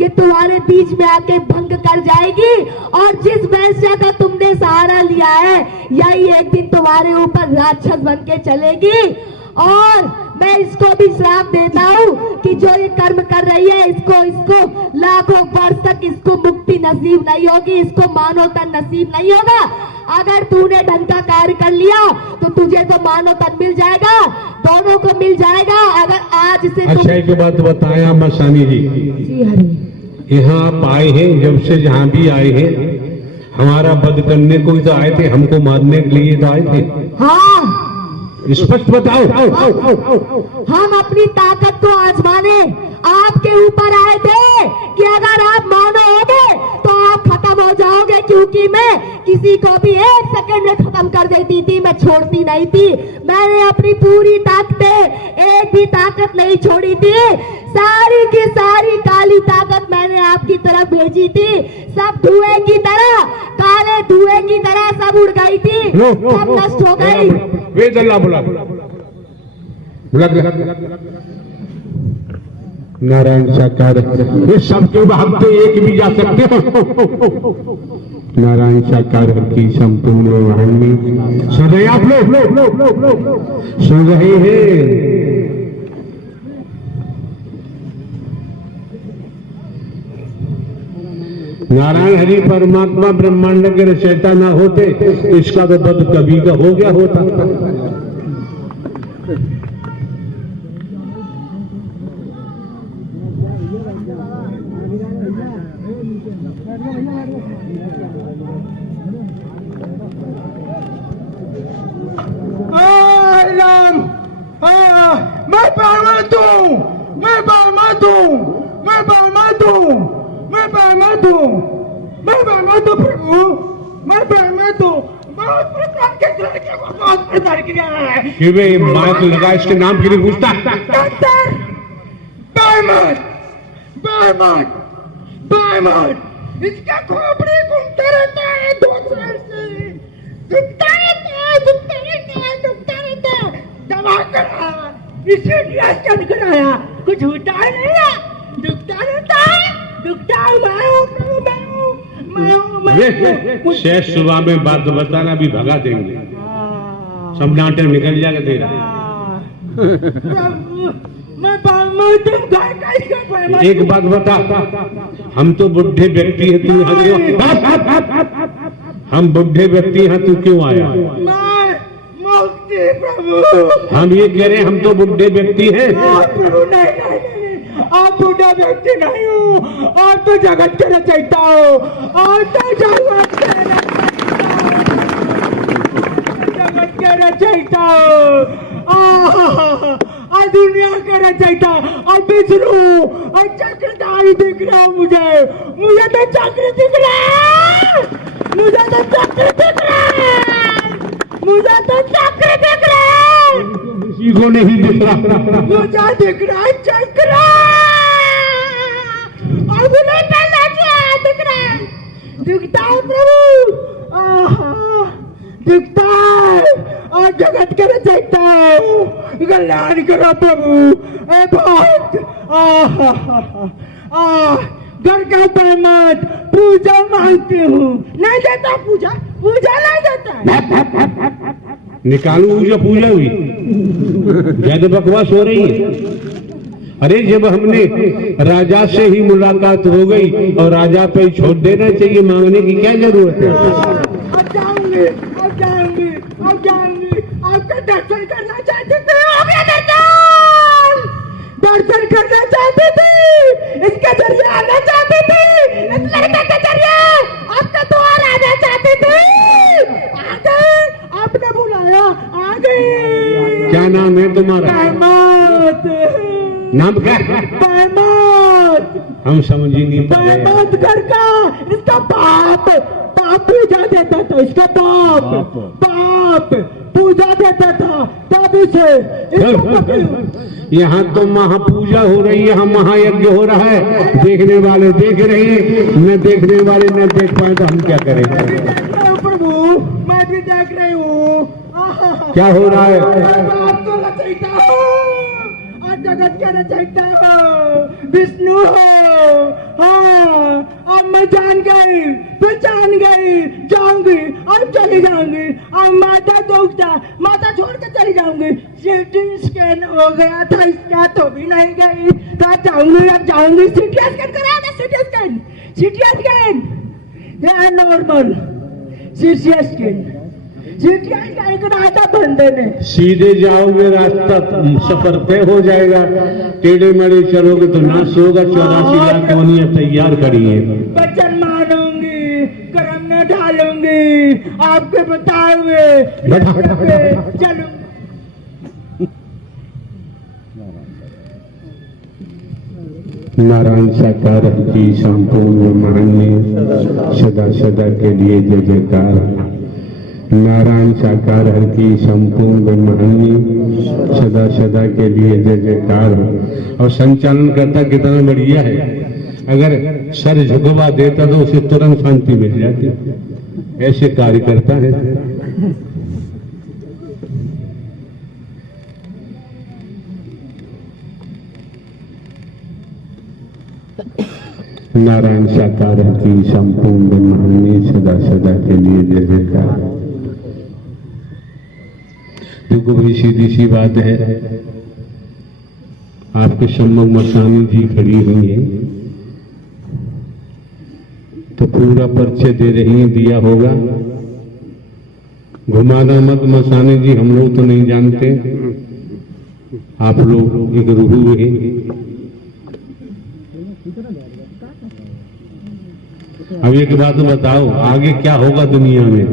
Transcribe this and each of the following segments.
ये तुम्हारे बीच में आके भंग कर जाएगी। और जिस वैश्या का तुमने सहारा लिया है यही एक दिन तुम्हारे ऊपर राक्षस बन के चलेगी। और मैं इसको भी श्राप देता हूँ कि जो ये कर्म कर रही है इसको लाखों वर्ष तक इसको मुक्ति नसीब नहीं होगी, इसको मानव तन नसीब नहीं होगा। अगर तूने ढंग का कार्य कर लिया तो तुझे तो मानव तन मिल जाएगा, दोनों को मिल जाएगा। अगर आज से अच्छा एक बात बताया मसानी जी, जी हरि, यहाँ आप आए हैं, जब से जहाँ भी आए हैं हमारा वध करने को ही तो आए थे, हमको मारने के लिए तो आए थे। हाँ स्पष्ट बताओ। हम अपनी ताकत को आजमाने आपके ऊपर आए थे कि अगर आप मानोगे तो आप खत्म हो जाओगे, क्योंकि मैं किसी को भी एक सेकंड में खत्म कर देती थी, मैं छोड़ती नहीं थी। मैंने अपनी पूरी ताकतें, एक भी ताकत नहीं छोड़ी थी, सारी की सारी काली ताकत मैंने आपकी तरफ भेजी थी। सब धुएं की तरह, काले धुएं की तरह सब उड़ गई थी, सब नष्ट हो गई। नारायण साकार, ये सबके भक्त एक भी जा सकते हो। नारायण साकार की संपूर्ण वाणी सुन रहे आप लोग, सुन रहे हैं। नारायण हरि परमात्मा ब्रह्मांड के रचयिता ना होते तो इसका तो वध कभी का हो गया होता। राम, मैं परमत हूँ, मैं परमत हूँ, मैं परमत हूँ, मैं परमत हूँ, मैं परमत हूँ प्रभु, मैं परमत हूँ। बहुत प्रकार के लड़के को बहुत प्रकार किया है। कि वे माइक लगा इसके नाम के लिए पूछता। डॉक्टर परमत, परमत, परमत, इसका खोपड़ी घूमता रहता है 2 साल से, दुखता रहता है, दुखता रहता है, दुखता रहता है। दवा करा, इसे रिएक्शन कराया, कुछ होता नहीं, दुखता रहता है, दुखता है। मैं हूँ प्रभु, मैं हूँ, मैं हूँ, मैं हूँ। शेष सुबह में बात बताना भी भगा देंगे, सब नाटक निकल जाएगा तेरा। प्रभु मैं परमत हूँ, घर का इसका परमत। एक बात बता, हम तो बुढ़े व्यक्ति हैं, तू यहाँ क्यों? हम बुढ़े व्यक्ति हैं, तू क्यों आया? मैं मुक्ति प्रभु। हम ये कह रहे हैं हम तो बुढ़े व्यक्ति हैं। प्रभु नहीं, नहीं, नहीं, आप बुढ़ा व्यक्ति नहीं हो, आप तो जगत के रचयिता हो, आप तो जगत के रचयिता हो, आ दुनिया के रचयिता, और विष्णु, और चक्रधारी दिख रहा है मुझे तो चक्र दिख रहा है, मुझे तो चक्र दिख रहा है, मुझे तो चक्र दिख रहा है, किसी को नहीं दिख रहा, मुझे दिख रहा है चक्र, और मुझे दिख रहा है, दिखता है प्रभु, दिखता है, और जगत के रचयिता हो, कल्याण करो प्रभु। ए भक्त, घर का परमत पूजा मांगती हूँ, नहीं देता पूजा, पूजा नहीं देता। निकालू जो पूजा हुई, ज्यादा बकवास हो रही है। अरे जब हमने राजा से ही मुलाकात हो गई और राजा पे ही छोड़ देना चाहिए, मांगने की क्या जरूरत है? अब जाऊंगी, अब जाऊंगी, अब जाऊंगी, आपका दर्शन करना चाहती थी, हो गया दर्शन, दर्शन करना चाहती थी, इसके जरिए आना चाहती थी, इस लड़के के जरिए आपका द्वार आना चाहती थी, आ गए, आपने बुलाया, आ गई। क्या नाम है तुम्हारा? परमत। नाम क्या? परमत। हम समझ ही नहीं पाए। परमत घर का, इसका बाप, बाप पूजा देता था, इसका बाप, बाप पूजा देता था, तब इसे यहाँ तो महापूजा हो रही है, यहाँ महायज्ञ हो रहा है, देखने वाले देख रहे हैं, न देखने वाले न देख पाए तो हम क्या करें? प्रभु मैं भी देख रही हूँ, क्या हो रहा है? आप तो रचयिता हो, और जगत के रचयिता हो, विष्णु हो, गई, जाऊंगी और चली जाऊंगी। अब माथा दुखता, माथा छोड़ के चली जाऊंगी। सीटी स्कैन हो गया था, इसका तो भी नहीं गई। तो जाऊंगी, अब जाऊंगी। सीटी स्कैन करा दे, सीटी स्कैन, सीटी स्कैन या normal CT scan, CT scan करा था बंदे ने। सीधे जाओगे रास्ता सफर तय हो जाएगा, टेढ़े मेढ़े चलोगे तो नाश होगा। 84 लाख मोनिया तैयार करी है। वचन मानूंगी, कर्म में ढालूंगी, आपके बताए हुए चलूंगी। नारायण साकार की संपूर्ण महानी सदा सदा के लिए जय जयकार। नारायण साकार हर की संपूर्ण महानी सदा सदा के लिए जय जयकार। और संचालन करता कितना बढ़िया है। अगर सर झुकवा देता तो उसे तुरंत शांति मिल जाती। ऐसे कार्य करता है। नारायण साकार की संपूर्ण महानी सदा सदा के लिए जय जयकार। देखो बड़ी सीधी सी बात है, आपके सम्मुख मसानी जी खड़ी हुई है तो पूरा परिचय दे रही है, दिया होगा। घुमाना मत मसानी जी, हम लोग तो नहीं जानते, आप लोग एक रूह है। अब एक बात बताओ, आगे क्या होगा दुनिया में?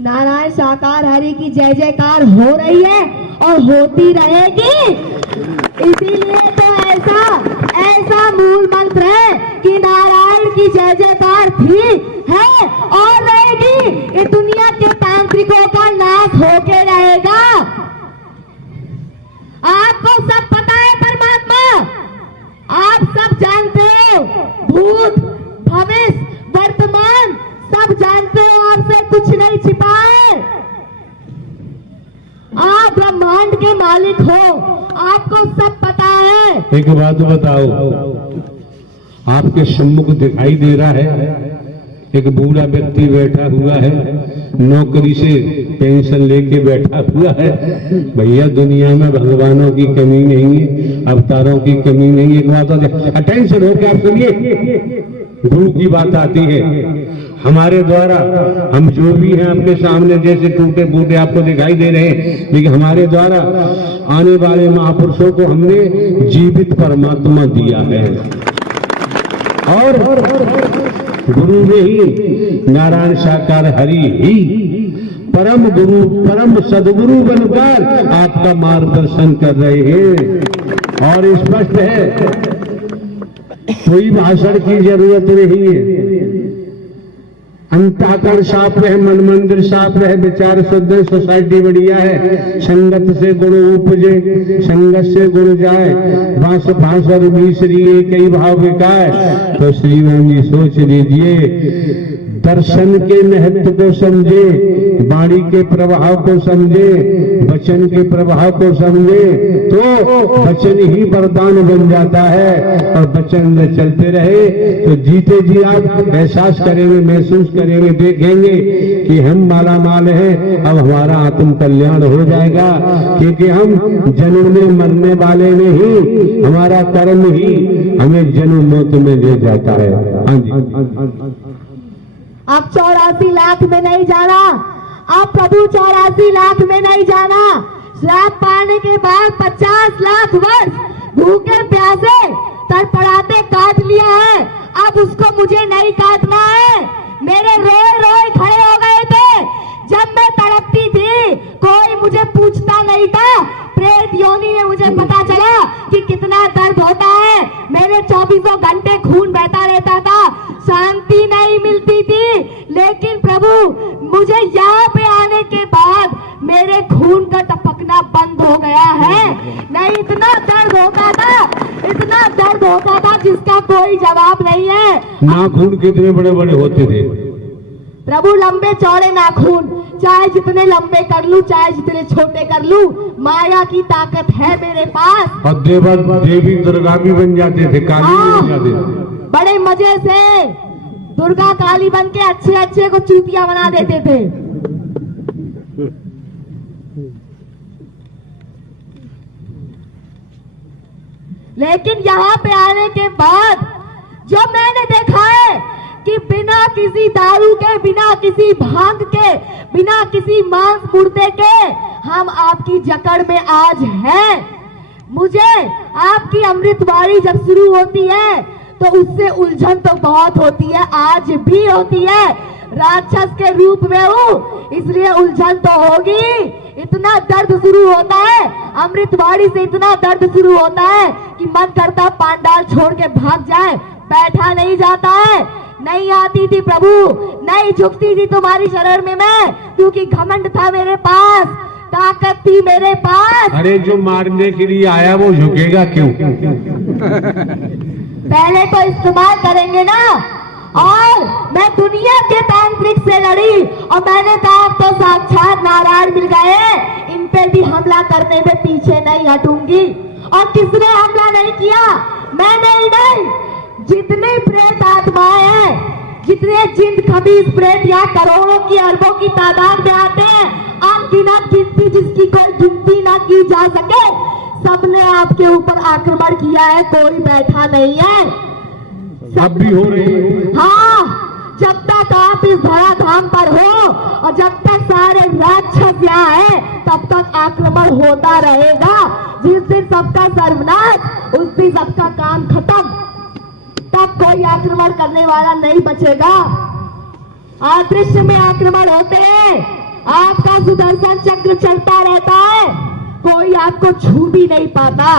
नारायण साकार हरि की जय जयकार हो रही है और होती रहेगी। इसीलिए तो ऐसा मूल मंत्र है कि नारायण की जय जयकार थी, है और रहेगी। ये दुनिया के तांत्रिकों का नाश होके रहेगा। आपको सब पता है परमात्मा, आप सब जानते हो, भूत भविष्य वर्तमान सब जानते हो, आपसे कुछ नहीं छिपा है। आप ब्रह्मांड के मालिक हो, आपको सब पता है। एक बात बताओ, आपके सम्मुख दिखाई दे रहा है एक बूढ़ा व्यक्ति बैठा हुआ है, नौकरी से पेंशन लेके बैठा हुआ है। भैया दुनिया में भगवानों की कमी नहीं है, अवतारों की कमी नहीं है। एक बात अटेंशन होकर आप सुनिए, गुरु की बात आती है। हमारे द्वारा हम जो भी हैं आपके सामने जैसे टूटे फूटे आपको दिखाई दे रहे हैं, लेकिन हमारे द्वारा आने वाले महापुरुषों को हमने जीवित परमात्मा दिया है। और गुरु में ही नारायण साकार हरि ही परम गुरु परम सदगुरु बनकर आपका मार्गदर्शन कर रहे हैं। और स्पष्ट है, कोई भाषण की जरूरत नहीं है। अंतःकरण साफ रहे, मन मंदिर साफ रहे, विचार शुद्ध, सोसाइटी बढ़िया है। संगत से गुण उपजे, संगत से गुण जाए। भाष भाषर मिश्री कई भाव विकार, तो श्रीमान जी सोच लीजिए। दर्शन के महत्व को समझे, वाणी के प्रभाव को समझे, वचन के प्रभाव को समझे, तो वचन ही वरदान बन जाता है। और वचन में चलते रहे तो जीते जी आप एहसास करेंगे, महसूस करेंगे, देखेंगे कि हम माला माल हैं। अब हमारा आत्म कल्याण हो जाएगा, क्योंकि हम जन्मने मरने वाले में ही हमारा कर्म ही हमें जन्म मौत में ले जाता है। हाँ जी, आप 84 लाख में नहीं जाना, आप प्रभु 84 लाख में नहीं जाना। श्राप पाने के बाद 50 लाख वर्ष भूखे प्यासे तड़पड़ाते काट लिया है। अब उसको मुझे नहीं काटना है। मेरे रोए रोए खड़े हो गए थे जब मैं तड़पती थी, कोई मुझे पूछता नहीं था। प्रेत योनि में मुझे पता चला कि कितना दर्द होता है। मेरे 24 घंटे खून बहता रहता था, शांति नहीं मिलती थी। लेकिन प्रभु मुझे यहाँ पे आने के बाद मेरे खून का टपकना बंद हो गया है। नहीं, इतना दर्द होता था, इतना दर्द होता था जिसका कोई जवाब नहीं है। नाखून कितने बड़े बड़े होते थे प्रभु, लंबे चौड़े नाखून, चाहे जितने लंबे कर लूं, चाहे जितने छोटे कर लूं, माया की ताकत है मेरे पास। और देवी दुर्गा भी बन जाते थे, काली भी बन जाते थे। बड़े मजे से दुर्गा काली बन के अच्छे अच्छे को चूतिया बना देते थे। लेकिन यहाँ पे आने के बाद जो मैंने देखा है कि बिना किसी दारू के, बिना किसी भांग के, बिना किसी मांस मुर्दे के हम आपकी जकड़ में आज हैं। मुझे आपकी अमृतवाणी जब शुरू होती है तो उससे उलझन तो बहुत होती है, आज भी होती है। राक्षस के रूप में हूँ इसलिए उलझन तो होगी। इतना दर्द शुरू होता है, अमृतवाणी से इतना दर्द शुरू होता है कि मन करता पांडाल छोड़ के भाग जाए, बैठा नहीं जाता है। नहीं आती थी प्रभु, नहीं झुकती थी तुम्हारी शरण में मैं, क्योंकि घमंड था मेरे पास, ताकत थी मेरे पास। अरे जो मारने के लिए आया वो झुकेगा क्यों? पहले तो इस्तेमाल करेंगे ना। और मैं दुनिया के तांत्रिक से लड़ी और मैंने कहा तो साक्षात नारायण मिल गए, इन पे भी हमला करने में पीछे नहीं हटूंगी। और किसने हमला नहीं किया? मैंने ही नहीं, जितने प्रेत आत्माएं हैं, जितने जिन खबीज प्रेत यहाँ करोड़ों की अरबों की तादाद में आते हैं, अनगिनत गिनती जिसकी कोई गिनती ना की जा सके, सबने आपके ऊपर आक्रमण किया है, कोई बैठा नहीं है। अब भी हो रही है। हाँ, जब तक आप इस धराधाम पर हो और जब तक सारे राक्षस यहाँ है तब तक आक्रमण होता रहेगा। जिस दिन सबका सर्वनाश, उस दिन सबका काम खत्म, तब कोई आक्रमण करने वाला नहीं बचेगा। अदृश्य में आक्रमण होते हैं, आपका सुदर्शन चक्र चलता रहता है, कोई आपको छू भी नहीं पाता।